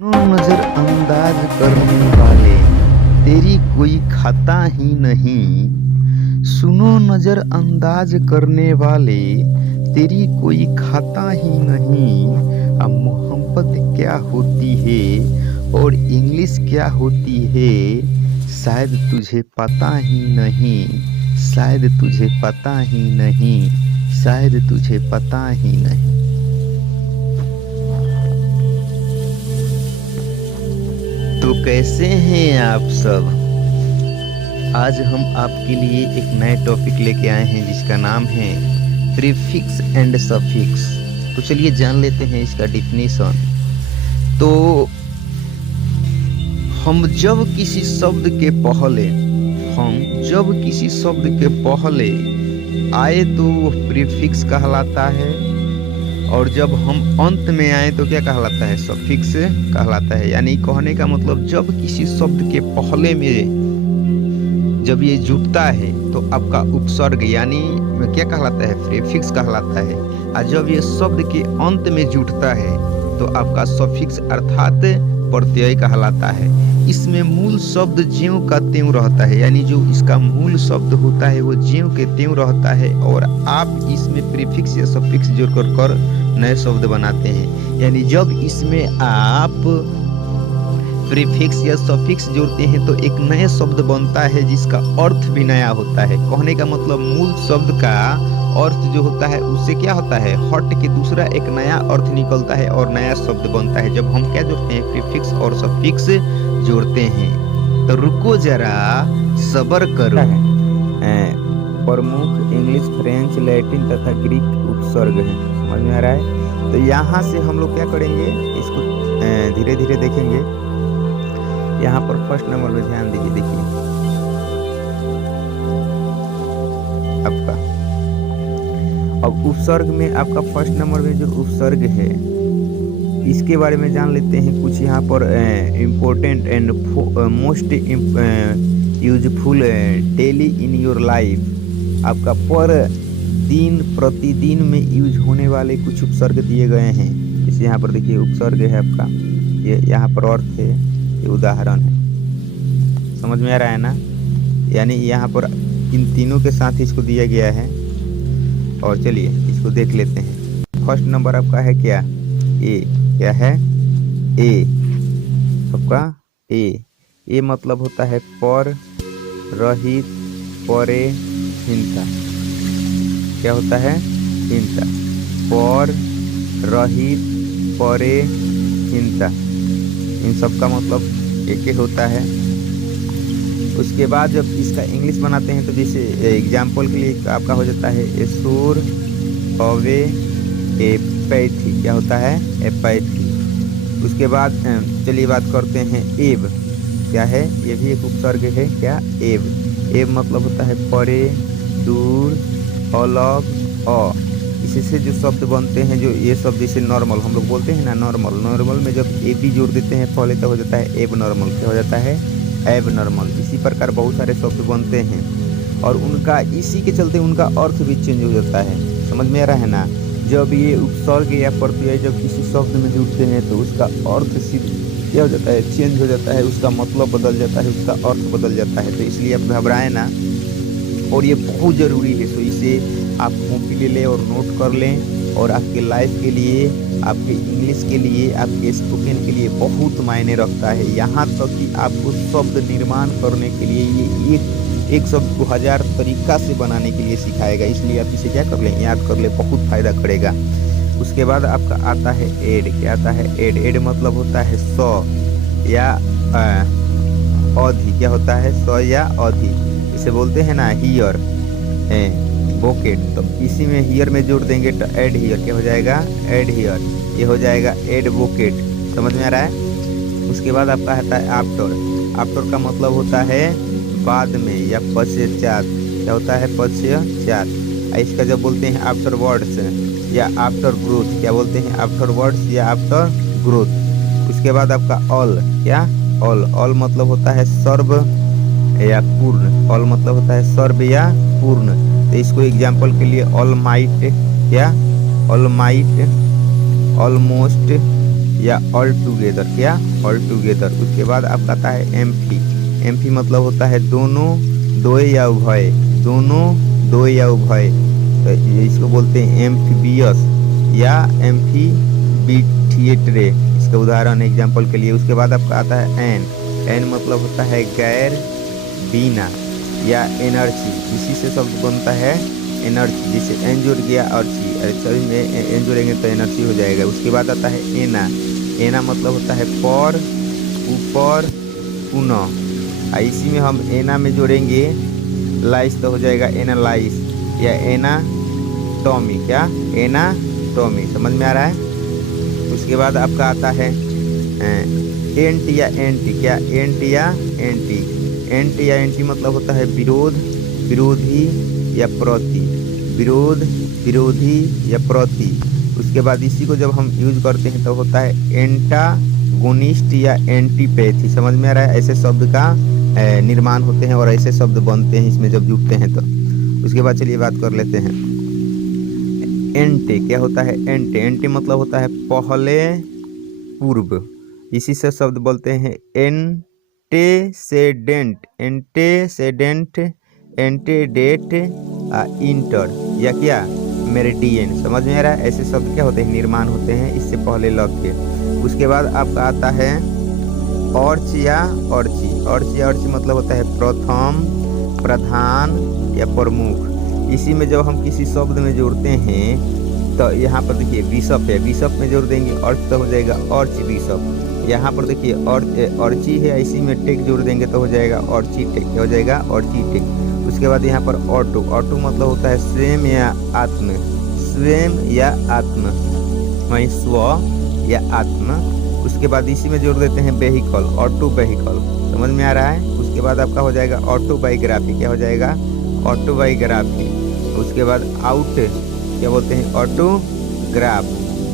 नजरअंदाज करने वाले तेरी कोई खाता ही नहीं। सुनो नजरअंदाज करने वाले तेरी कोई खाता ही नहीं। अब मोहब्बत क्या होती है और इंग्लिश क्या होती है, शायद तुझे पता ही नहीं। शायद तुझे पता ही नहीं। शायद तुझे पता ही नहीं। तो कैसे हैं आप सब। आज हम आपके लिए एक नए टॉपिक लेके आए हैं जिसका नाम है प्रीफिक्स एंड सफिक्स। तो चलिए जान लेते हैं इसका डिफिनीशन। तो हम जब किसी शब्द के पहले आए तो वह प्रीफिक्स कहलाता है, और जब हम अंत में आए तो क्या कहलाता है, सफिक्स कहलाता है। यानी कहने का मतलब जब किसी शब्द के पहले में जब ये जुटता है तो आपका उपसर्ग यानी क्या कहलाता है, प्रीफिक्स कहलाता है। और जब ये शब्द के अंत में जुटता है तो आपका सफिक्स अर्थात प्रत्यय कहलाता है। इसमें मूल शब्द ज्यों का त्यों रहता है, यानी जो इसका मूल शब्द होता है वो ज्यों के त्यों रहता है, और आप इसमें प्रीफिक्स या सफिक्स जोड़ कर नए शब्द बनाते हैं। यानी जब इसमें आप प्रीफिक्स या सफिक्स जोड़ते हैं तो एक नया शब्द बनता है जिसका अर्थ भी नया होता है। कहने का मतलब मूल शब्द का अर्थ जो होता है उससे क्या होता है, हट के दूसरा एक नया अर्थ निकलता है और नया शब्द बनता है जब हम क्या जोड़ते हैं, प्रीफिक्स और सफिक्स जोड़ते हैं। तो रुको जरा, सब्र करो। प्रमुख इंग्लिश, फ्रेंच, लैटिन तथा ग्रीक उपसर्ग है। समझ में आ रहा है। तो यहाँ से हम लोग क्या करेंगे, इसको धीरे धीरे देखेंगे। यहाँ पर फर्स्ट नंबर में ध्यान दीजिए, देखिए आपका अब उपसर्ग में आपका फर्स्ट नंबर में जो उपसर्ग है इसके बारे में जान लेते हैं कुछ। यहाँ पर important and most useful daily in your life, आपका पर दिन प्रतिदिन में यूज होने वाले कुछ उपसर्ग दिए गए हैं। जैसे यहाँ पर देखिए उपसर्ग है आपका, ये यहाँ पर अर्थ है, ये उदाहरण है। समझ में आ रहा है ना। यानी यहाँ पर इन तीनों के साथ इसको दिया गया है। और चलिए इसको देख लेते हैं। फर्स्ट नंबर आपका है क्या, ए। क्या है, ए। आपका ए मतलब होता है पर, रहित, परे, हिंसा। क्या होता है, हिंसा। पर, रहित, परे, हिंसा, इन सब का मतलब एक ही होता है। उसके बाद जब इसका इंग्लिश बनाते हैं तो जैसे एग्जाम्पल के लिए आपका हो जाता है एशोर, अवे, एपैथी। क्या होता है, एपैथी। उसके बाद चलिए बात करते हैं एब। क्या है, ये भी एक उपसर्ग है। क्या, एब। एब मतलब होता है परे, दूर, अलग, इससे जो शब्द बनते हैं, जो ये शब्द जैसे नॉर्मल हम लोग बोलते हैं ना, नॉर्मल में जब ए बी जोड़ देते हैं पहले तो हो जाता है एब नॉर्मल। क्या हो जाता है, एब नॉर्मल। इसी प्रकार बहुत सारे शब्द बनते हैं और उनका इसी के चलते उनका अर्थ भी चेंज हो जाता है। समझ में आ रहा है ना। जब ये उपसर्ग या प्रत्यय जब किसी शब्द में जुड़ते हैं तो उसका अर्थ क्या हो जाता है, चेंज हो जाता है, उसका मतलब बदल जाता है, उसका अर्थ बदल जाता है। तो इसलिए आप घबराएं ना, और ये बहुत ज़रूरी है। तो इसे आप कॉपी ले लें और नोट कर लें, और आपके लाइफ के लिए, आपके इंग्लिश के लिए, आपके स्पोकन के लिए बहुत मायने रखता है। यहाँ तक कि आपको शब्द निर्माण करने के लिए ये एक शब्द को 1000 तरीका से बनाने के लिए सिखाएगा। इसलिए आप इसे क्या कर लें, याद कर लें, बहुत फायदा करेगा। उसके बाद आपका आता है एड। क्या आता है, एड। एड मतलब होता है सौ या अधि। क्या होता है, सौ या अधि। इसे बोलते हैं ना हियर, बोकेट। तो इसी में हियर में जोड़ देंगे तो एड हियर। क्या हो जाएगा, एड हियर। ये हो जाएगा एड बोकेट। समझ में आ रहा है। उसके बाद आपका आता है आफ्टर। आफ्टर का मतलब होता है बाद में या पश्चात। क्या होता है, पश्चात। इसका जब बोलते हैं आफ्टर वर्ड्स या आफ्टर ग्रोथ। क्या बोलते हैं, आफ्टर वर्ड्स या आफ्टर ग्रोथ। उसके बाद आपका ऑल। क्या, ऑल मतलब होता है सर्व या पूर्ण। ऑल मतलब होता है सर्व या पूर्ण। तो इसको एग्जाम्पल के लिए ऑल माइट। क्या, ऑल माइट, ऑलमोस्ट, या ऑल टुगेदर, क्या ऑल टुगेदर। उसके बाद आपका आता है एम्फी। एम्फी मतलब होता है दोनों, दो या उभय, दोनों, दो या उभय, तो इसको बोलते हैं एम्फीबियस या एम्फीबिथिएटरे, इसका उदाहरण एग्जाम्पल के लिए। उसके बाद आपका आता है एन। एन मतलब होता है गैर, बिना या एनर्जी, इसी से शब्द बनता है एनर्जी। जैसे एन जुड़ गया अर्ची, सॉरी में एन जुड़ेंगे तो एनर्जी हो जाएगा। उसके बाद आता है एना। एना मतलब होता है पर, ऊपर, पुनः। इसी में हम एना में जोड़ेंगे लाइस तो हो जाएगा एनालाइस या एनाटॉमी, क्या एनाटॉमी, समझ में आ रहा है। उसके बाद आपका आता है एंट या एंटी, क्या एंट या एंटी। एंट या एंटी मतलब होता है विरोध, विरोधी या प्रति, विरोध, विरोधी या प्रति। उसके बाद इसी को जब हम यूज करते हैं तो होता है एंटागोनिस्ट या एंटीपैथी, समझ में आ रहा है। ऐसे शब्द का निर्माण होते हैं और ऐसे शब्द बनते हैं इसमें जब जुड़ते हैं तो। उसके बाद चलिए बात कर लेते हैं एंटे, क्या होता है एंटे। एंटे मतलब होता है पहले, पूर्व, इसी से शब्द बोलते हैं एंटेसेडेंट, एंटेसेडेंट, एंटेडेट, इंटर या क्या मेरिडियन, समझ में आ रहा है। ऐसे शब्द क्या होते हैं निर्माण होते हैं इससे पहले लग के। उसके बाद आपका आता है ऑर्च या अर्ची। ऑर्च या अर्ची मतलब होता है प्रथम, प्रधान या प्रमुख। इसी में जब हम किसी शब्द में जोड़ते हैं तो यहाँ पर देखिए बिशप है, बिशप में जोड़ देंगे अर्च तो हो जाएगा अर्च बिशप। यहाँ पर देखिए अर्ची है, इसी में टेक जोड़ देंगे तो हो जाएगा अर्ची टेक, हो जाएगा अर्ची टेक। उसके बाद यहाँ पर ऑटो। ऑटो मतलब होता है स्वयं या आत्म, स्वयं या आत्म, वहीं स्व या आत्म। उसके बाद इसी में जोड़ देते हैं वेहिकल, ऑटो वेहिकल, समझ में आ रहा है। उसके बाद आपका हो जाएगा ऑटोबायोग्राफी, क्या हो जाएगा ऑटोबायोग्राफी। उसके बाद आउट, क्या बोलते हैं ऑटोग्राफ।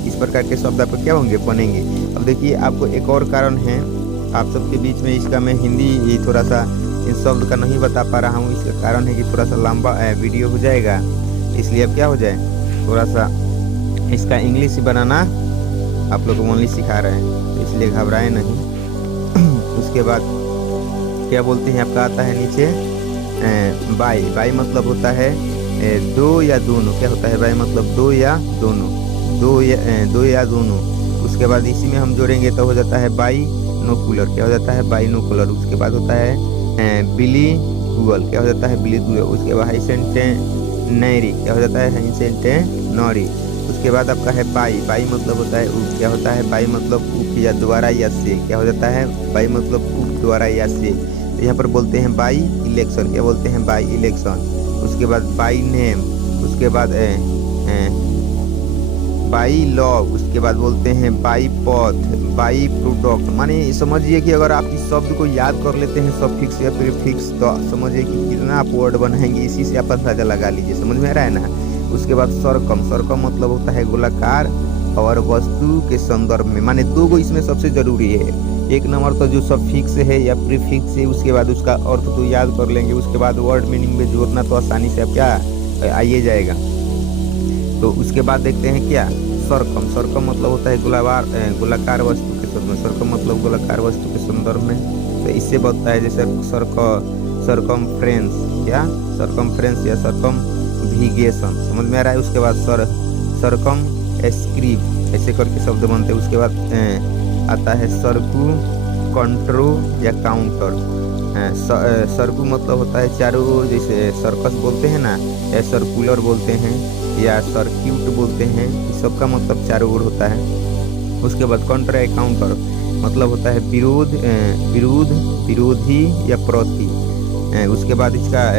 इस प्रकार के शब्द आपको क्या होंगे बनेंगे। अब देखिए आपको एक और कारण है आप सबके बीच में, इसका मैं हिंदी थोड़ा सा इन शब्द का नहीं बता पा रहा हूँ। इसका कारण है कि थोड़ा सा लंबा वीडियो हो जाएगा, इसलिए अब क्या हो जाए थोड़ा सा इसका इंग्लिश ही बनाना आप लोग को ओनली सिखा रहे हैं, तो इसलिए घबराए नहीं। उसके बाद क्या बोलते हैं आपका आता है नीचे बाई। बाई मतलब होता है दो या दोनों, क्या होता है बाई मतलब दो या दोनों, दो या दोनों। उसके बाद इसी में हम जोड़ेंगे तो हो जाता है बाइनोकुलर, क्या हो जाता है बाइनोकुलर। उसके बाद होता है बिलीगुअल, क्या हो जाता है बिलीगुअल। उसके बाद हाइसेंटेनरी, क्या हो जाता है हाइसेंटेनरी। उसके बाद आपका है बाई। बाई मतलब होता है उप, क्या होता है बाई मतलब उप या द्वारा या से, क्या हो जाता है बाई मतलब उप, द्वारा या से। तो यहाँ पर बोलते हैं बाई इलेक्शन, क्या बोलते हैं बाई इलेक्शन। उसके बाद बाई नेम, उसके बाद बाई लॉ, उसके बाद बोलते हैं बाई पॉथ, बाई प्रोडक्ट। माने समझिए कि अगर आप इस शब्द को याद कर लेते हैं सफिक्स या प्रीफिक्स तो समझिए कि कितना आप वर्ड बनाएंगे, इसी से आप अंदाजा लगा लीजिए, समझ में आ रहा है ना। उसके बाद सरकम। सरकम मतलब होता है गोलाकार और वस्तु के संदर्भ में, माने दो को इसमें सबसे जरूरी है। एक नंबर तो जो सफिक्स है या प्रीफिक्स है, उसके बाद उसका अर्थ तो याद कर लेंगे। उसके बाद वर्ड मीनिंग में जोड़ना तो आसानी से आप क्या आइए जाएगा। तो उसके बाद देखते हैं क्या सरकम। सरकम मतलब होता है गोलाकार वस्तु के संदर्भ में। सरकम मतलब गोलाकार वस्तु के संदर्भ में, तो इससे बनता है जैसे सरकमफ्रेंस, क्या सरकमफ्रेंस या सरकमविगेशन, समझ में आ रहा है। उसके बाद सरकम स्क्रीप, ऐसे करके शब्द बनते हैं। उसके बाद आता है सरकू कंट्रो या काउंटर। सरकू मतलब होता है चारों ओर, जैसे सर्कस बोलते हैं ना, या सर्कुलर बोलते हैं या सर्क्यूट बोलते हैं, इस सब का मतलब चारों ओर होता है। उसके बाद काउंटर या काउंटर मतलब होता है विरोध, विरोधी या प्रति। उसके बाद इसका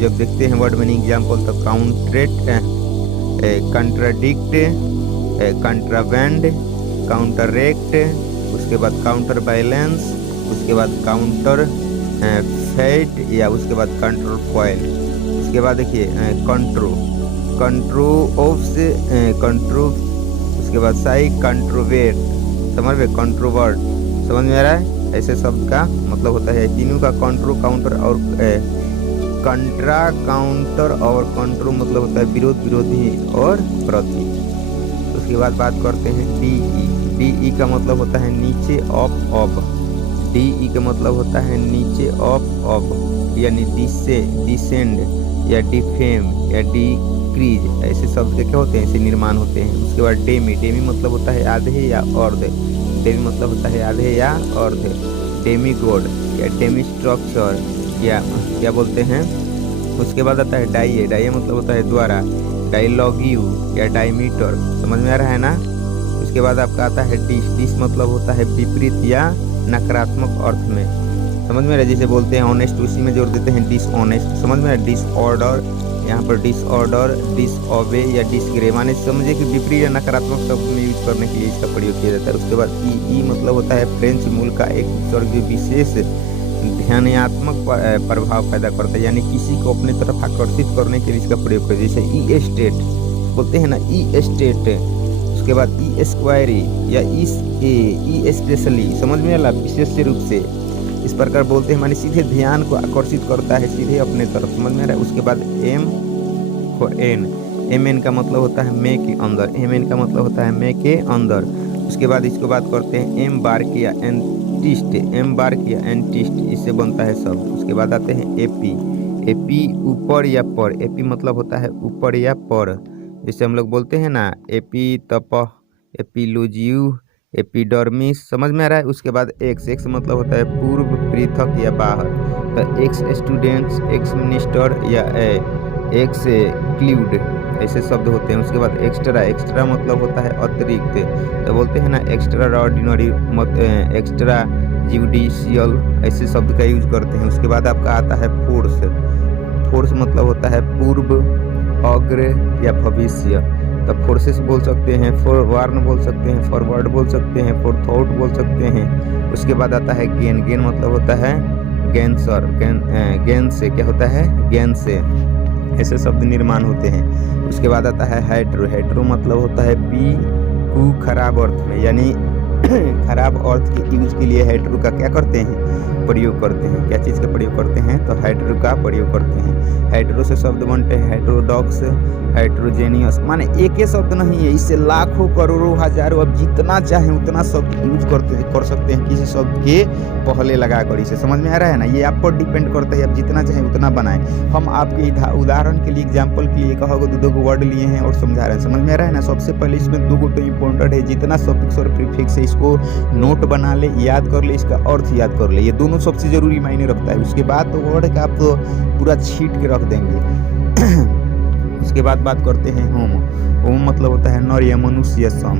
जब देखते हैं वर्ड मीनिंग एग्जाम्पल तो काउंट्रेट, कंट्राडिक्ट, कंट्राबैंड, काउंटरेक्ट। उसके बाद काउंटर बैलेंस, उसके बाद काउंटर फेट या उसके बाद कंट्रोल फॉइल। उसके बाद देखिए कंट्रो उसके बाद साई कंट्रोवेट, समझ में कंट्रोवर्ट, समझ में आ रहा है। ऐसे शब्द का मतलब होता है तीनों का कंट्रो, काउंटर और कंट्रा। काउंटर और कंट्रो मतलब होता है विरोध, विरोधी और प्रति। उसके बाद बात करते हैं डीई। डी ई का मतलब होता है नीचे, ऑफ ऑफ। डी ई का मतलब होता है नीचे, ऑफ ऑफ, यानी डिसेंड या डिफेम या डिक्रीज, ऐसे शब्द के क्या होते हैं, ऐसे निर्माण होते हैं। उसके बाद डेमी, डेमी मतलब होता है आधे या अर्ध, डेमी मतलब होता है आधे या अर्ध। डेमी गॉड या डेमी स्ट्रक्चर या क्या बोलते हैं। उसके बाद आता है डाइए, डाइए मतलब होता है द्वारा। डायलॉग्यू या डायमीटर, समझ में आ रहा है ना। उसके बाद आपका आता है डिस, डिस मतलब होता है विपरीत या नकारात्मक अर्थ में, समझ में आ रहा है। जैसे बोलते हैं ऑनेस्ट, उसी में जोड़ देते हैं डिसऑनेस्ट, समझ में आ रहा है। डिसऑर्डर, यहाँ पर डिसऑर्डर, डिसऑबे या डिसग्रे, माने समझे कि विपरीत या नकारात्मक शब्द में यूज करने के लिए इसका प्रयोग किया जाता है। उसके बाद ई मतलब होता है फ्रेंच मूल का एक उपसर्ग जो विशेष ध्यानात्मक प्रभाव पैदा करता है, यानी किसी को अपने तरफ आकर्षित करने के लिए इसका प्रयोग करते हैं। जैसे ई एस्टेट बोलते हैं ना, ई एस्टेट। उसके बाद ई स्क्वायरी या ई स्पेशली, समझ में आला, विशेष रूप से, इस प्रकार बोलते हैं, माने सीधे ध्यान को आकर्षित करता है सीधे अपने तरफ, समझ में आ रहा है। उसके बाद M for N, M N का मतलब होता है मैं के अंदर, एम एन का मतलब होता है मैं के अंदर। उसके बाद इसको बात करते हैं एम बार किया एंटिस्ट, एम बार किया एंटिस्ट, इससे बनता है शब्द। उसके बाद आते हैं एपी, एपी ऊपर या पर, एपी मतलब होता है ऊपर या पर, जैसे हम लोग बोलते हैं ना एपी तप, एपिलोजियू, एपिडर्मिस, समझ में आ रहा है। उसके बाद एक्स, एक्स मतलब होता है पूर्व, पृथक या बाहर, तो एक्स स्टूडेंट्स, एक्स मिनिस्टर या एक्स क्लूड, ऐसे शब्द होते हैं। उसके बाद एक्स्ट्रा, एक्स्ट्रा मतलब होता है अतिरिक्त, तो बोलते हैं ना एक्स्ट्रा ऑर्डिनरी, एक्स्ट्रा जुडिशियल, ऐसे शब्द का यूज करते हैं। उसके बाद आपका आता है फोर्स, फोर्स मतलब होता है पूर्व, अग्र या भविष्य, तो फोर्सेस बोल सकते हैं, फॉरवर्ड बोल सकते हैं, फॉरवर्ड बोल सकते हैं, फोरथॉट बोल सकते हैं। उसके बाद आता है गेन, गेन मतलब होता है गैंसर, गेन से क्या होता है, गेन से, ऐसे शब्द निर्माण होते हैं। उसके बाद आता है हेट्रो, हेट्रो मतलब होता है पी कू खराब अर्थ में, यानी खराब अर्थ के यूज के लिए हेट्रो का क्या करते हैं, प्रयोग करते हैं। क्या चीज़ का प्रयोग करते हैं, तो हेट्रो का प्रयोग करते हैं। हेट्रो से शब्द बनते हैं हेट्रोडॉक्स, हेट्रोजेनियस, माने एक ही शब्द नहीं है, इससे लाखों करोड़ों हजारों, अब जितना चाहे उतना शब्द यूज कर सकते हैं किसी शब्द के पहले लगाकर, इसे समझ में आ रहा है ना। ये आप पर डिपेंड करता है, आप जितना चाहे उतना बनाएं। हम आपके उदाहरण के लिए, एग्जाम्पल के लिए कहोगे दो दो वर्ड लिए हैं और समझा रहे हैं, समझ में आ रहा है ना। सबसे पहले इसमें दो तो इंपॉर्टेंट है, जितना सफिक्स और प्रीफिक्स है इसको नोट बना ले, याद कर ले, इसका अर्थ याद कर ले, ये दोनों सबसे जरूरी मायने रखता है। उसके बाद तो वर्ड का आप तो पूरा छीट के रख देंगे। उसके बाद बात करते हैं होम, होम मतलब होता है नर या मनुष्य सम,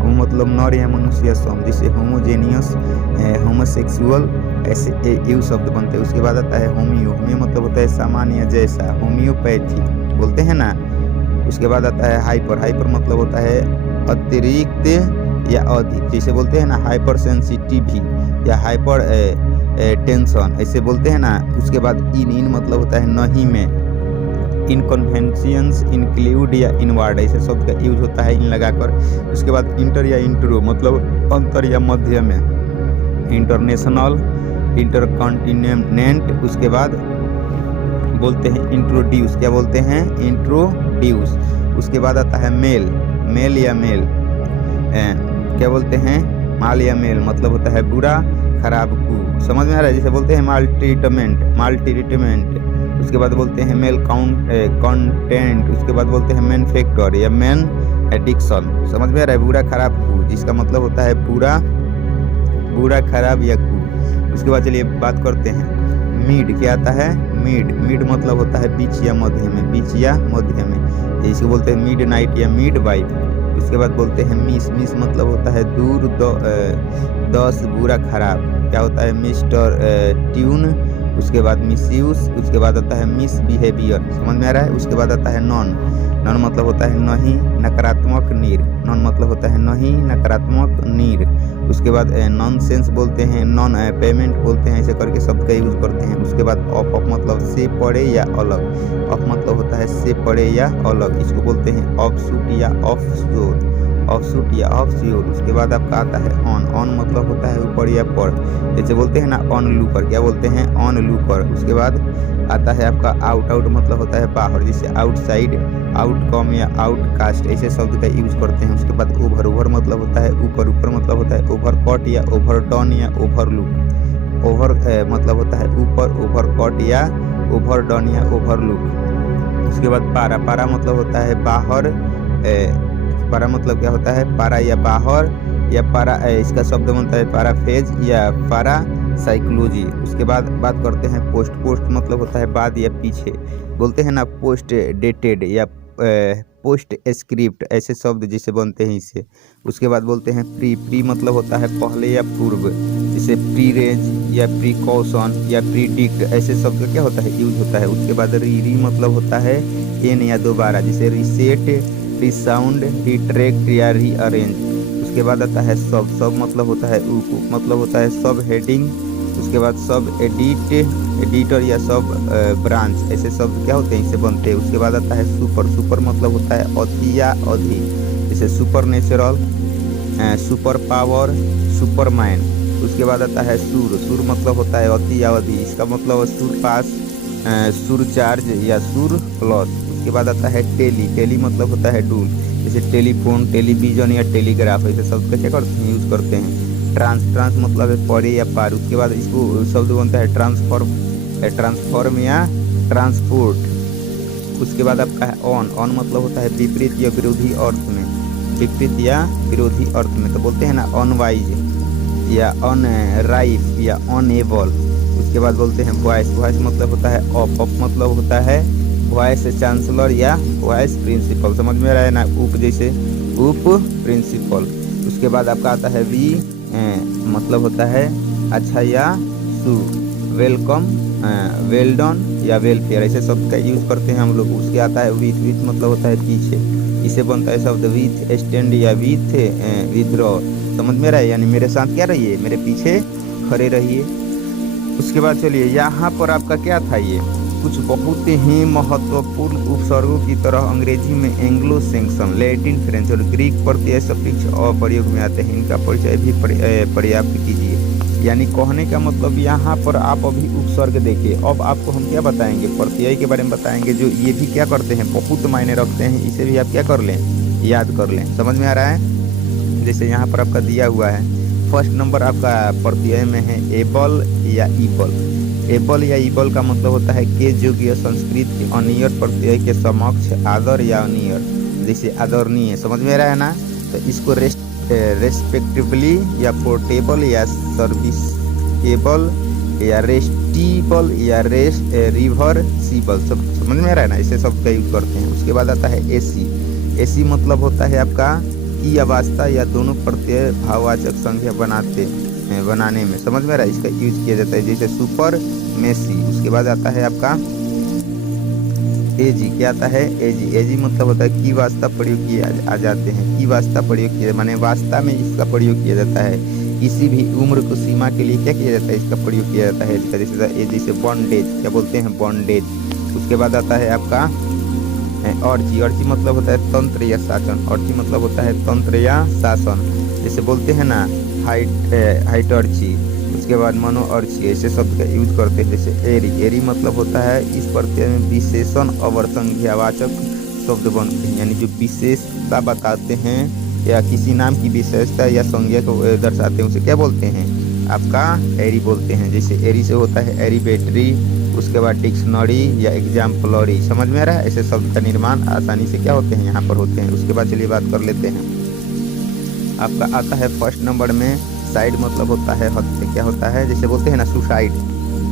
होम मतलब नर या मनुष्य सम, जिसे होमोजेनियस, होमोसेक्सुअल, ऐसे यू शब्द बनते हैं। उसके बाद आता है होमियो, होमियो मतलब होता है सामान्य या जैसा, होम्योपैथी बोलते हैं ना। उसके बाद आता है हाइपर, हाइपर मतलब होता है अतिरिक्त या अधिक, जैसे बोलते हैं ना हाइपर सेंसिटिव या हाइपर टेंशन, ऐसे बोलते हैं ना। उसके बाद इन, इन मतलब होता है नहीं में, इनकन्वेंशियंस, इंक्लूड या इनवर्ड, ऐसे शब्द का यूज होता है इन लगाकर। उसके बाद इंटर या इंट्रो मतलब अंतर या मध्य में, इंटरनेशनल, इंटरकॉन्टिनेंट। उसके बाद बोलते हैं इंट्रोड्यूस, क्या बोलते हैं, इंट्रोड्यूस। उसके बाद आता है मेल, मेल या मेल, क्या बोलते हैं, माल या मेल मतलब होता है बुरा, खराब को, समझ में आ रहा है। जैसे बोलते हैं माल ट्रीटमेंट, माल ट्रीटमेंट। उसके बाद बोलते हैं मेल कंटेंट। उसके बाद बोलते हैं मैन फैक्टर या मैन एडिक्शन, समझ में आ रहा है, बुरा खराब को, जिसका मतलब होता है बुरा, बुरा खराब या को। उसके बाद चलिए बात करते हैं मिड, क्या आता है, मिड, मिड मतलब होता है बीच या मध्य में, बीच या मध्य में, इसको बोलते हैं मिड नाइट या मिड वाइफ। उसके बाद बोलते हैं मिस, मिस मतलब होता है दूर, दस, बुरा खराब, क्या होता है मिस्टर ट्यून। उसके बाद मिसयूज। उसके बाद आता है मिसबिहेवियर, समझ में आ रहा है। उसके बाद आता है नॉन, नॉन मतलब होता है नहीं, नकारात्मक, नीर, नॉन मतलब होता है नहीं, नकारात्मक, नीर। उसके बाद नॉनसेंस बोलते हैं, नॉन पेमेंट बोलते हैं, ऐसे करके शब्द का यूज करते हैं। उसके बाद ऑफ, ऑफ मतलब से पड़े या अलग, ऑफ मतलब होता है से पड़े या अलग, इसको बोलते हैं ऑफ शूट या ऑफ श्योर, ऑफ शूट या ऑफ श्योर। उसके बाद आपका आता है ऑन, ऑन मतलब होता है ऊपर या पर, जैसे बोलते हैं ना ऑन लूकर, क्या बोलते हैं, ऑन लूकर। उसके बाद आता है आपका आउट, आउट मतलब होता है बाहर, जैसे आउटसाइड, आउटकम या आउटकास्ट ऐसे शब्द का यूज करते हैं। उसके बाद ओवर, ओवर मतलब होता है ऊपर, ऊपर मतलब होता है ओवरकट या ओवरडन या ओवरलुक। ओवर मतलब होता है ऊपर, ओवरकट या ओवरडन या ओवरलुक। उसके बाद पारा, पारा मतलब होता है बाहर, पारा मतलब क्या होता है पारा या बाहर या पारा, इसका शब्द बनता है पैराफेज या पारा साइकोलॉजी। उसके बाद बात करते हैं पोस्ट, पोस्ट मतलब होता है बाद या पीछे, बोलते हैं ना पोस्ट डेटेड या पोस्ट स्क्रिप्ट ऐसे शब्द जिसे बनते हैं इससे। उसके बाद बोलते हैं प्री, प्री मतलब होता है पहले या पूर्व, जैसे प्री रेंज या प्रिकॉशन या प्रीडिक्ट ऐसे शब्द का क्या होता है यूज होता है। उसके बाद री, री मतलब होता है एन या दोबारा, जैसे रिसेट, रिसाउंड, रिट्रैक्ट या रीअरेंज। उसके बाद आता है सब, सब मतलब होता है उप, उप मतलब होता है सब हेडिंग। उसके बाद सब एडिट, एडिटर या सब ब्रांच ऐसे शब्द क्या होते हैं इससे बनते हैं। उसके बाद आता है सुपर, सुपर मतलब होता है अति या अधि, जैसे super natural, super power, super mind. उसके बाद आता है सुर, सुर मतलब होता है अति या अधि, इसका मतलब सुर पास, सुर चार्ज या सुर प्लस। उसके बाद आता है टेली, टेली मतलब होता है डूल, जैसे टेलीफोन, टेलीविजन या टेलीग्राफ ऐसे शब्द का क्या करते हैं यूज करते हैं। ट्रांस, ट्रांस मतलब है परे या पार। उसके बाद इसको शब्द बनता है ट्रांसफॉर्म, ट्रांसफॉर्म या ट्रांसपोर्ट। उसके बाद आपका है ऑन, ऑन मतलब होता है विपरीत या विरोधी अर्थ में, विपरीत या विरोधी अर्थ में, तो बोलते हैं ना अनवाइज या अनराइफ या अनएबल। उसके बाद बोलते हैं वॉइस, वॉइस मतलब होता है ऑफ, ऑफ मतलब होता है वाइस चांसलर या वाइस प्रिंसिपल, समझ में रहा है ना, उप जैसे उप प्रिंसिपल। उसके बाद आपका आता है वी, मतलब होता है अच्छा या सु, वेलकम, वेल डन या वेलफेयर ऐसे शब्द का यूज करते हैं हम लोग। उसके आता है विथ, विथ मतलब होता है पीछे, इसे बनता है शब्द विथ स्टैंड या विथ विथड्रॉ, समझ में रहा है, यानी मेरे साथ क्या रहिए, मेरे पीछे खड़े रहिए। उसके बाद चलिए यहाँ पर आपका क्या था, ये कुछ बहुत ही महत्वपूर्ण उपसर्गों की तरह अंग्रेजी में एंग्लो सैक्सन, लैटिन, फ्रेंच और ग्रीक प्रत्यय सफिक्स और प्रयोग में आते हैं, इनका परिचय भी पर्याप्त कीजिए। यानी कहने का मतलब यहाँ पर आप अभी उपसर्ग देखिए, अब आपको हम क्या बताएंगे, प्रत्यय के बारे में बताएंगे, जो ये भी क्या करते हैं बहुत मायने रखते हैं, इसे भी आप क्या कर लें, याद कर लें। समझ में आ रहा है, जैसे यहाँ पर आपका दिया हुआ है फर्स्ट नंबर आपका प्रत्यय में है एबल या ईबल। एबल या ईबल का मतलब होता है के योग्य संस्कृत के अनियर प्रत्यय के समक्ष आदर या अनियर, जैसे आदरणीय, समझ में रहा है ना। तो इसको रेस्पेक्टिवली या पोर्टेबल या सर्विसेबल या रेस्टिबल या रिवर्सिबल, सब समझ में रहा है ना, इसे सब का यूज करते हैं। उसके बाद आता है एसी, एसी मतलब होता है आपका की अवस्था या दोनों प्रत्यय भाववाचक संख्या बनाने में, समझ में रहा है, इसका यूज किया जाता है, जैसे सुपर मेसी। उसके बाद आता है आपका एजी, क्या आता है एजी, एजी मतलब होता है की वास्ता प्रयोग किए आ जाते हैं, की वास्ता प्रयोग किया माने वास्ता में इसका प्रयोग किया जाता है, किसी भी उम्र को सीमा के लिए क्या किया जाता है, इसका प्रयोग किया जाता है इसका, जैसे एजी से बॉन्डेज, क्या बोलते हैं बॉन्डेज। उसके बाद आता है आपका अर्ची, अर्ची मतलब होता है तंत्र या शासन, अर्ची मतलब होता है तंत्र या शासन, जैसे बोलते हैं ना हाइट अर्ची। उसके बाद मनो अर्ची ऐसे शब्द का यूज करते हैं, जैसे एरी, एरी मतलब होता है इस प्रत्यय में विशेषण और संज्ञावाचक शब्द बनते हैं, यानी जो विशेषता बताते हैं या किसी नाम की विशेषता या संज्ञा को दर्शाते हैं उसे क्या बोलते हैं, आपका एरी बोलते हैं। जैसे एरी से होता है एरी बैटरी, उसके बाद डिक्शनरी या एग्जाम्पलरी, समझ में आ रहा है, ऐसे शब्द का निर्माण आसानी से क्या होते हैं यहाँ पर होते हैं। उसके बाद चलिए बात कर लेते हैं, आपका आता है फर्स्ट नंबर में साइड मतलब होता है हत्या, क्या होता है, जैसे बोलते हैं ना सुसाइड,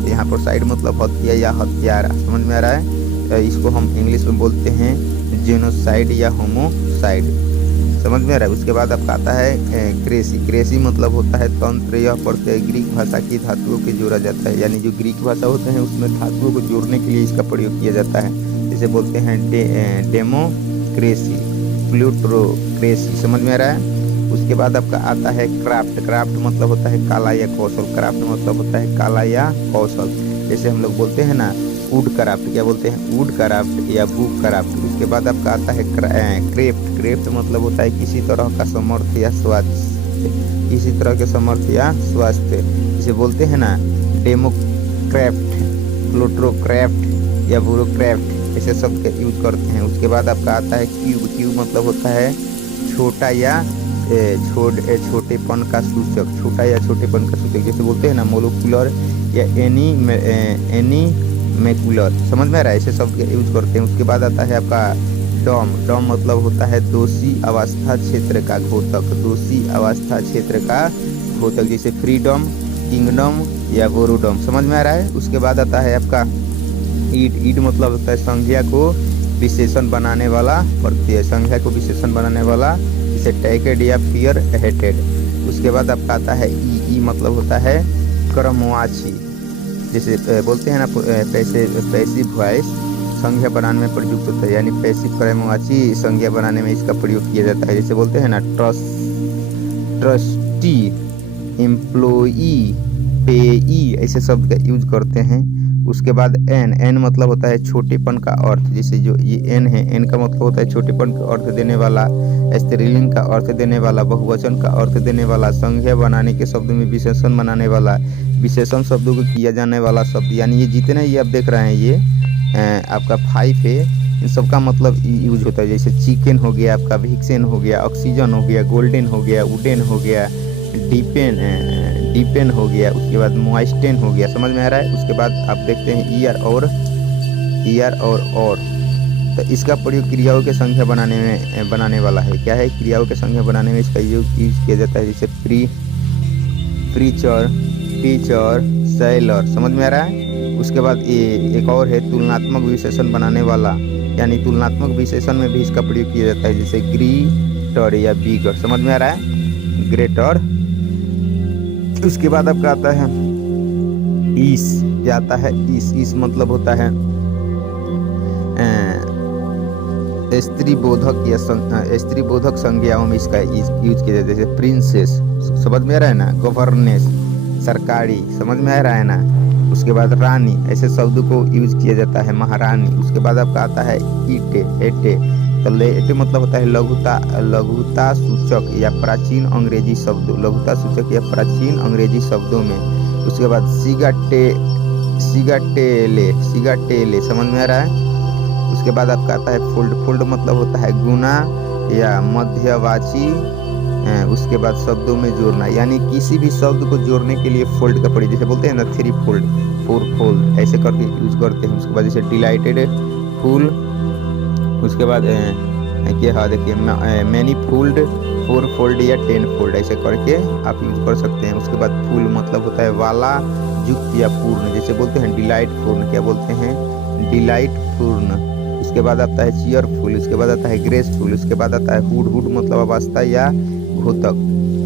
यहाँ पर साइड मतलब हत्या या हत्यारा, समझ में आ रहा है, इसको हम इंग्लिश में बोलते हैं जेनोसाइड या होमोसाइड, समझ में आ रहा है। उसके बाद आपका आता है क्रेसी, क्रेसी मतलब होता है तंत्र या प्रत्यय ग्रीक भाषा की धातुओं के जोड़ा जाता है, यानी जो ग्रीक भाषा होते हैं उसमें धातुओं को जोड़ने के लिए इसका प्रयोग किया जाता है, जैसे बोलते हैं डेमोक्रेसी, प्लूटोक्रेसी, समझ में आ रहा है। उसके बाद आपका आता है क्राफ्ट, क्राफ्ट मतलब होता है कला या कौशल, क्राफ्ट मतलब होता है कला या कौशल, जैसे हम लोग बोलते हैं ना वुड क्राफ्ट, क्या बोलते हैं वुड क्राफ्ट या बुक क्राफ्ट। उसके बाद आपका आता है क्रेफ्ट, क्रेफ्ट मतलब होता है किसी तरह का समर्थ या स्वास्थ्य, किसी तरह के समर्थ या स्वास्थ्य, जिसे बोलते हैं ना डेमोक्राफ्ट, प्लूटोक्राफ्ट या ब्यूरोक्राफ्ट ऐसे शब्द का यूज करते हैं। उसके बाद आपका आता है क्यूब। क्यूब मतलब होता है छोटा या छोटेपन का सूचक, छोटा या छोटेपन का सूचक, जैसे बोलते हैं ना मोलिकुलर या एनीमेकुलर, समझ में आ रहा है, ऐसे शब्द का यूज करते हैं। उसके बाद आता है आपका डॉम। डॉम मतलब होता है दोषी अवस्था क्षेत्र का घोतक, दोषी अवस्था क्षेत्र का घोतक, जैसे फ्रीडम, किंगडम या बोरोडम, समझ में आ रहा है। उसके बाद आता है आपका ईड। ईड मतलब होता है संज्ञा को विशेषण बनाने वाला प्रत्यय, संज्ञा को विशेषण बनाने वाला, जैसे टैकेड या फियर हेटेड। उसके बाद आपका आता है ई। ई मतलब होता है क्रमवाची, जैसे बोलते हैं ना पैसिव वॉइस संज्ञा बनाने में प्रयुक्त होता है, यानी पैसिव क्रमवाची संज्ञा बनाने में इसका प्रयोग किया जाता है, जैसे बोलते हैं ना ट्रस्टी, एम्प्लॉई, पेई, ऐसे शब्द का यूज करते हैं। उसके बाद एन। एन मतलब होता है छोटेपन का अर्थ, जैसे जो ये एन है, एन का मतलब होता है छोटेपन का अर्थ देने वाला, स्त्रीलिंग का अर्थ देने वाला, बहुवचन का अर्थ देने वाला, संज्ञा बनाने के शब्द में विशेषण बनाने वाला, विशेषण शब्दों को किया जाने वाला शब्द, यानी ये जितने ये आप देख रहे हैं ये आपका 5 है, इन सब का मतलब यूज होता है। जैसे चिकन हो गया, आपका विक्सेन हो गया, ऑक्सीजन हो गया, गोल्डन हो गया, वुडन हो गया, डिपेन हो गया, उसके बाद मॉइस्टेन हो गया, समझ में आ रहा है। उसके बाद आप देखते हैं ईयर और तो इसका प्रयोग क्रियाओं के संख्या बनाने वाला है। क्या है? क्रियाओं के संख्या बनाने में इसका यूज किया जाता है, जैसे प्रीचर, टीचर, सेलर, समझ में आ रहा है। उसके बाद ये एक और है तुलनात्मक विशेषण बनाने वाला, यानी तुलनात्मक विशेषण में भी इसका प्रयोग किया जाता है, जैसे ग्रेटर या बिगर, समझ में आ रहा है, ग्रेटर। उसके बाद आपका आता है इस। क्या आता है? इस मतलब होता है स्त्री बोधक या स्त्री बोधक संज्ञाओं में इसका यूज किया जाता है, जैसे प्रिंसेस, समझ में आ रहा है ना, गवर्नेस, सरकारी, समझ में आ रहा है ना। उसके बाद रानी, ऐसे शब्दों को यूज किया जाता है, महारानी। उसके बाद आपका आता है ईटे, एटे, तो लेटे मतलब होता है लघुता सूचक या प्राचीन अंग्रेजी शब्द, लघुता सूचक या प्राचीन अंग्रेजी शब्दों में। उसके बाद सिगाटेले, समझ में आ रहा है। उसके बाद आपका आता है फोल्ड मतलब होता है गुना या मध्यवाची, उसके बाद शब्दों में जोड़ना, यानी किसी भी शब्द को जोड़ने के लिए फोल्ड का प्रयोग, जैसे बोलते हैं ना 3 फोल्ड, 4 फोल्ड, ऐसे करके यूज करते हैं। उसके बाद जैसे डिलाइटेड फुल, उसके बाद क्या है देखिए मैनी फोल्ड, 4 फोल्ड या 10 फोल्ड, ऐसे करके आप यूज कर सकते हैं। उसके बाद फुल मतलब होता है वाला, युक्त या पूर्ण, जैसे बोलते हैं डिलाइट पूर्ण, क्या बोलते हैं, डिलाइट पूर्ण। उसके बाद आता है चीयरफुल, उसके बाद आता है ग्रेसफुल, उसके बाद आता है हुड मतलब अवस्था या घोतक,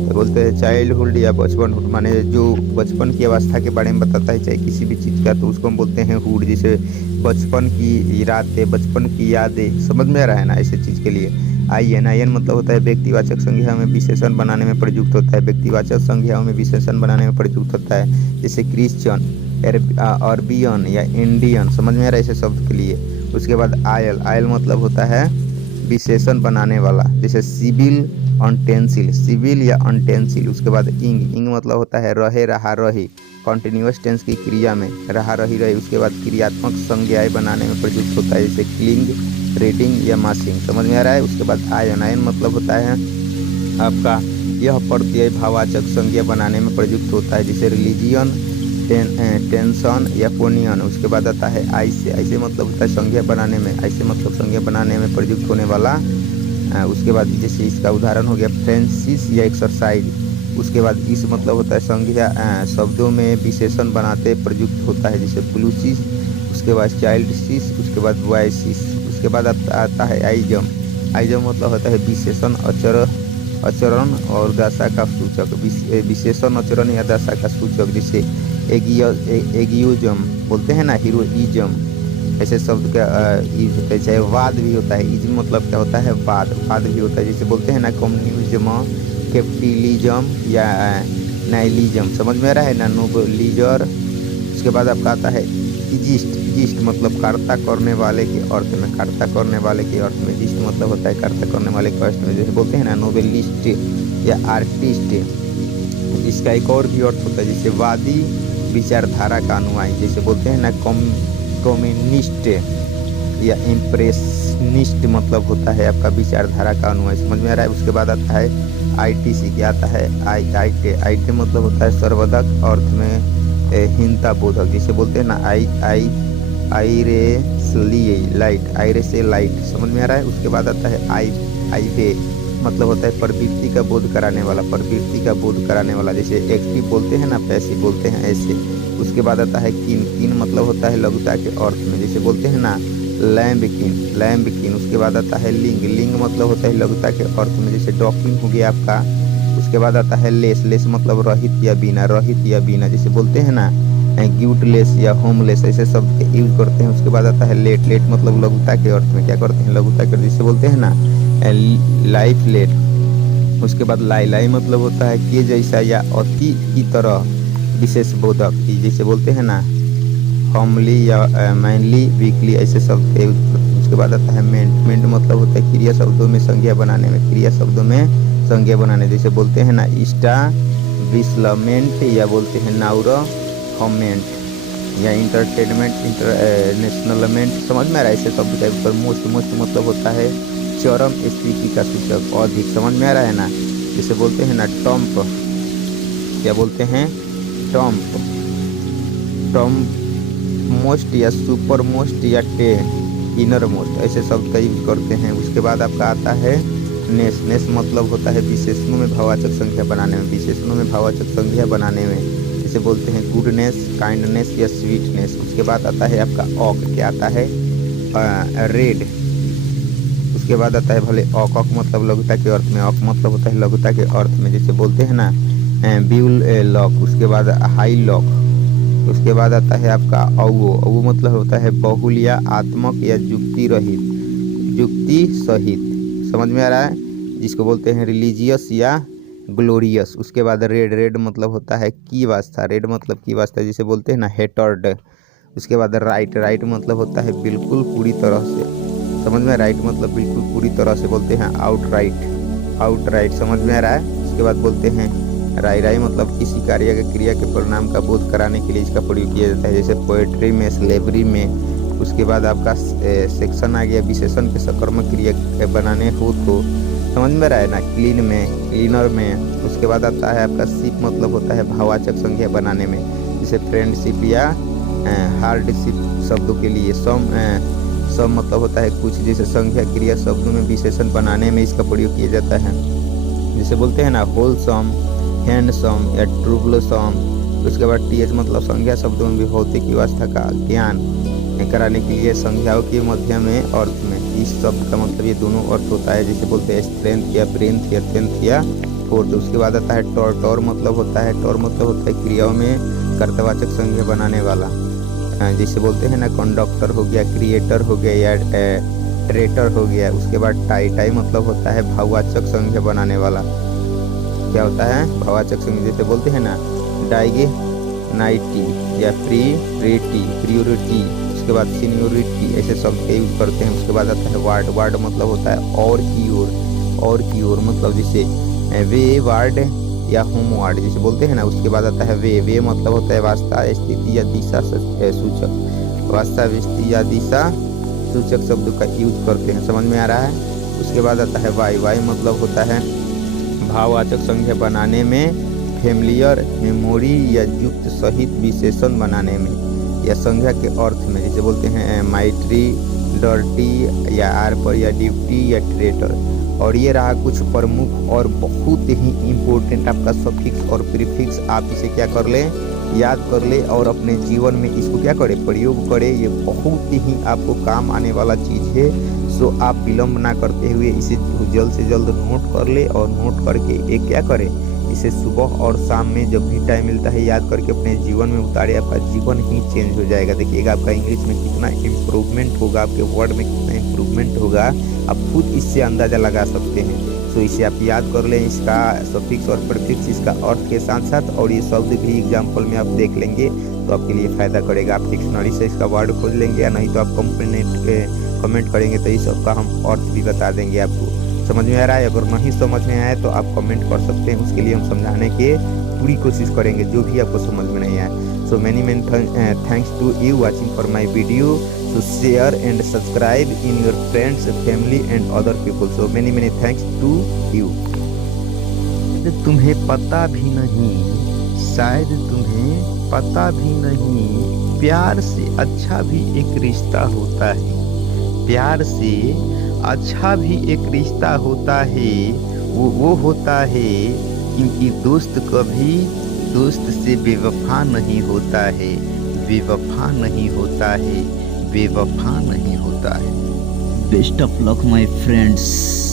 तो बोलते हैं चाइल्डहुड या बचपनहुड, माने जो बचपन की अवस्था के बारे में बताता है चाहे किसी भी चीज़ का, तो उसको हम बोलते हैं हुड, जैसे बचपन की रातें, बचपन की यादें, समझ में आ रहा है ना, ऐसे चीज़ के लिए। आईएन मतलब होता है व्यक्तिवाचक संज्ञा में विशेषण बनाने में प्रयुक्त होता है, व्यक्तिवाचक संज्ञाओं में विशेषण बनाने में प्रयुक्त होता है, जैसे क्रिश्चियन, अरबियन या इंडियन, समझ में आ रहा है ऐसे शब्द के लिए। उसके बाद आयल मतलब होता है विशेषण बनाने वाला, जैसे सिविल या अनटेंसिल। उसके बाद इंग मतलब होता है रही, कॉन्टिन्यूअस टेंस की क्रिया में रही। उसके बाद क्रियात्मक संज्ञाएं बनाने में प्रयुक्त होता है, जैसे क्लिंग, रीडिंग या मासिंग, समझ में आ रहा है। उसके बाद आयन मतलब होता है आपका यह प्रत्यय भाववाचक संज्ञा बनाने में प्रयुक्त होता है, जैसे रिलीजियन, टेंशन या पोनियन। उसके बाद आता है ऐसे मतलब होता है संज्ञा बनाने में, ऐसे मतलब संज्ञा बनाने में प्रयुक्त होने वाला। उसके बाद जैसे इसका उदाहरण हो गया फ्रेंसिस या एक्सरसाइज। उसके बाद इस मतलब होता है संज्ञा शब्दों में विशेषण बनाते प्रयुक्त होता है, जैसे ब्लूसिस, उसके बाद चाइल्डसिस, उसके बाद बॉयसिस। उसके बाद आता है आइजम मतलब होता है विशेषण आचरण और दशा का सूचक, विशेषण आचरण या दशा का सूचक, जैसे एगियोजम बोलते हैं ना, हीरोइज्म, ऐसे शब्द का यूज होता है। चाहे वाद भी होता है, इज्म मतलब क्या होता है, वाद भी होता है, जैसे बोलते हैं ना कम्युनिज्म, कैपिटलिज्म या नाइलिज्म, समझ में आ रहा है ना, नोबलिजर। उसके बाद आपका आता है इजिस्ट मतलब कर्ता करने वाले के अर्थ में, इजिस्ट मतलब होता है कर्ता करने वाले के अर्थ में, जैसे बोलते हैं ना नोबेलिस्ट या आर्टिस्ट। इसका एक और भी अर्थ होता है, जैसे वादी विचारधारा का अनुयायी, जैसे बोलते हैं ना कम्युनिस्ट, या इम्प्रेशनिस्ट मतलब होता है आपका विचारधारा का अनुयायी, समझ में आ रहा है। उसके बाद आता है आईटीसी, क्या आता है आईटे मतलब होता है सर्वोदक अर्थ में हीनता बोधक, जिसे बोलते हैं ना आई रे लाइट, आई रे से लाइट, समझ में आ रहा है। उसके बाद आता है आई पे मतलब होता है प्रवृत्ति का बोध कराने वाला, प्रवृत्ति का बोध कराने वाला, जैसे एक्टिव बोलते हैं ना पैसिव बोलते हैं ऐसे। उसके बाद आता है किन मतलब होता है लघुता के अर्थ में, जैसे बोलते हैं ना लैम्ब किन। उसके बाद आता है लिंग मतलब होता है लघुता के अर्थ में, जैसे डॉकिंग हो गया आपका। उसके बाद आता है लेस मतलब रहित या बिना, जैसे बोलते हैं ना गिल्टलेस या होमलेस, ऐसे शब्द के यूज करते हैं। उसके बाद आता है लेट मतलब लघुता के अर्थ में, क्या करते हैं लघुता के, जिसे बोलते हैं ना लाइफ लेट। उसके बाद लाई मतलब होता है के जैसा या अति की तरह विशेष बोधक, जैसे बोलते हैं ना होमली या मैनली वीकली, ऐसे शब्द के यूज करते हैं। उसके बाद आता है मेंट मतलब होता है क्रिया शब्दों में संज्ञा बनाने, जैसे बोलते हैं ना विस्लमेंट या बोलते हैं नाउरमेंट या इंटरटेनमेंट इंटरनेशनलमेंट, समझ में आ रहा है। ऐसे शब्द का ऊपर मोस्ट मतलब होता है चरम स्थिति का सूचक अधिक, समझ में आ रहा है ना। जैसे बोलते हैं ना टॉम्प, क्या बोलते हैं टॉम्प मोस्ट या सुपर मोस्ट या इनर मोस्ट, ऐसे शब्द का यूज करते हैं। उसके बाद आपका आता है नेस मतलब होता है विशेषणों में भाववाचक संख्या बनाने में, जैसे बोलते हैं गुडनेस, काइंडनेस या स्वीटनेस। उसके बाद आता है आपका ऑक, क्या आता है रेड। उसके बाद आता है भले ऑक मतलब लघुता के अर्थ में, ऑक मतलब होता है लघुता के अर्थ में, जैसे बोलते हैं ना ब्यूल लॉक। उसके बाद हाई लॉक। उसके बाद आता है आपका औ मतलब होता है बहुल या आत्मक या जुक्ति सहित, समझ में आ रहा है, जिसको बोलते हैं रिलीजियस या ग्लोरियस। उसके बाद रेड मतलब होता है की वास्ता, जिसे बोलते हैं ना हेटर्ड। उसके बाद राइट मतलब होता है बिल्कुल पूरी तरह से, समझ में, राइट मतलब बिल्कुल पूरी तरह से, बोलते हैं आउटराइट, समझ में आ रहा है। उसके बाद बोलते हैं राय मतलब किसी कार्य के क्रिया के परिणाम का बोध कराने के लिए इसका प्रयोग किया जाता है, जैसे पोएट्री में, स्लेवरी में। उसके बाद आपका सेक्शन आ गया विशेषण के सकर्मक क्रिया बनाने हो तो, समझ में रहा है ना, क्लीनर में। उसके बाद आता है आपका शिप मतलब होता है भाववाचक संख्या बनाने में, जैसे फ्रेंडशिप या हार्डशिप शब्दों के लिए। सम मतलब होता है कुछ, जैसे संख्या क्रिया शब्दों में विशेषण बनाने में इसका प्रयोग किया जाता है, जैसे बोलते हैं ना होलसम, हैंडसम या ट्रूबलसम। उसके बाद टीएच मतलब संख्या शब्दों में भी भौतिक व्यवस्था का ज्ञान कराने के लिए संख्याओं के मध्य में अर्थ में, इस शब्द का मतलब ये दोनों अर्थ होता है, जैसे बोलते हैं स्ट्रेंथ या ब्रेंथ या टेंथ या फोर्थ। उसके बाद आता है टॉर मतलब होता है क्रियाओं में कर्तवाचक संख्या बनाने वाला, जैसे बोलते हैं ना कंडक्टर हो गया, क्रिएटर हो गया या ट्रेटर हो गया। उसके बाद टाई मतलब होता है भाववाचक संख्या बनाने वाला, क्या होता है भाववाचक संख्या, जैसे बोलते हैं ना डाइगेनाइटी या प्रियोरिटी। उसके बाद सीनियोरिटी, ऐसे शब्द के यूज करते हैं। उसके बाद आता है वार्ड मतलब होता है और की ओर मतलब जैसे वे वार्ड या होम वार्ड, जैसे बोलते हैं ना। उसके बाद आता है वे मतलब होता है वास्तव स्थिति या दिशा सूचक, वास्तव स्थिति या दिशा सूचक शब्द का यूज करते हैं, समझ में आ रहा है। उसके बाद आता है वाई मतलब होता है भाववाचक संख्या बनाने में, फैमिलियर मेमोरी या युक्त सहित विशेषण बनाने में या संख्या के अर्थ में, जैसे बोलते हैं माइट्री, डर्टी या आर पर या ड्यूटी या ट्रेटर। और ये रहा कुछ प्रमुख और बहुत ही इम्पोर्टेंट आपका सफिक्स और प्रीफिक्स, आप इसे क्या कर ले, याद कर ले और अपने जीवन में इसको क्या करें, प्रयोग करें। ये बहुत ही आपको काम आने वाला चीज़ है। सो आप विलम्ब ना करते हुए इसे जल्द से जल्द नोट कर ले और नोट करके एक क्या करें, इसे सुबह और शाम में जब भी टाइम मिलता है याद करके अपने जीवन में उतारे, आपका जीवन ही चेंज हो जाएगा। देखिएगा आपका इंग्लिश में कितना इम्प्रूवमेंट होगा, आपके वर्ड में कितना इम्प्रूवमेंट होगा, आप खुद इससे अंदाज़ा लगा सकते हैं। सो इसे आप याद कर लें, इसका सफिक्स और प्रीफिक्स, इसका अर्थ के साथ साथ, और ये शब्द भी एग्जाम्पल में आप देख लेंगे तो आपके लिए फ़ायदा करेगा। आप डिक्शनरी से इसका वर्ड खोज लेंगे या नहीं तो आप कमेंट करेंगे तो इस सबका हम अर्थ भी बता देंगे आपको। समझ में आ रहा है? अगर नहीं समझ में आए तो आप कमेंट कर सकते हैं, उसके लिए हम समझाने की पूरी कोशिश करेंगे जो भी आपको समझ में नहीं आए। So many thanks to you watching for my video. So share and subscribe in your friends, family and other people. So many thanks to you. तुम्हें पता भी नहीं, शायद तुम्हें पता भी नहीं, प्यार से अच्छा भी एक रिश्ता होता है, प्यार से अच्छा भी एक रिश्ता होता है, वो होता है क्योंकि दोस्त कभी दोस्त से बेवफा नहीं होता है, बेवफा नहीं होता है, बेवफा नहीं होता है। Best of luck my friends.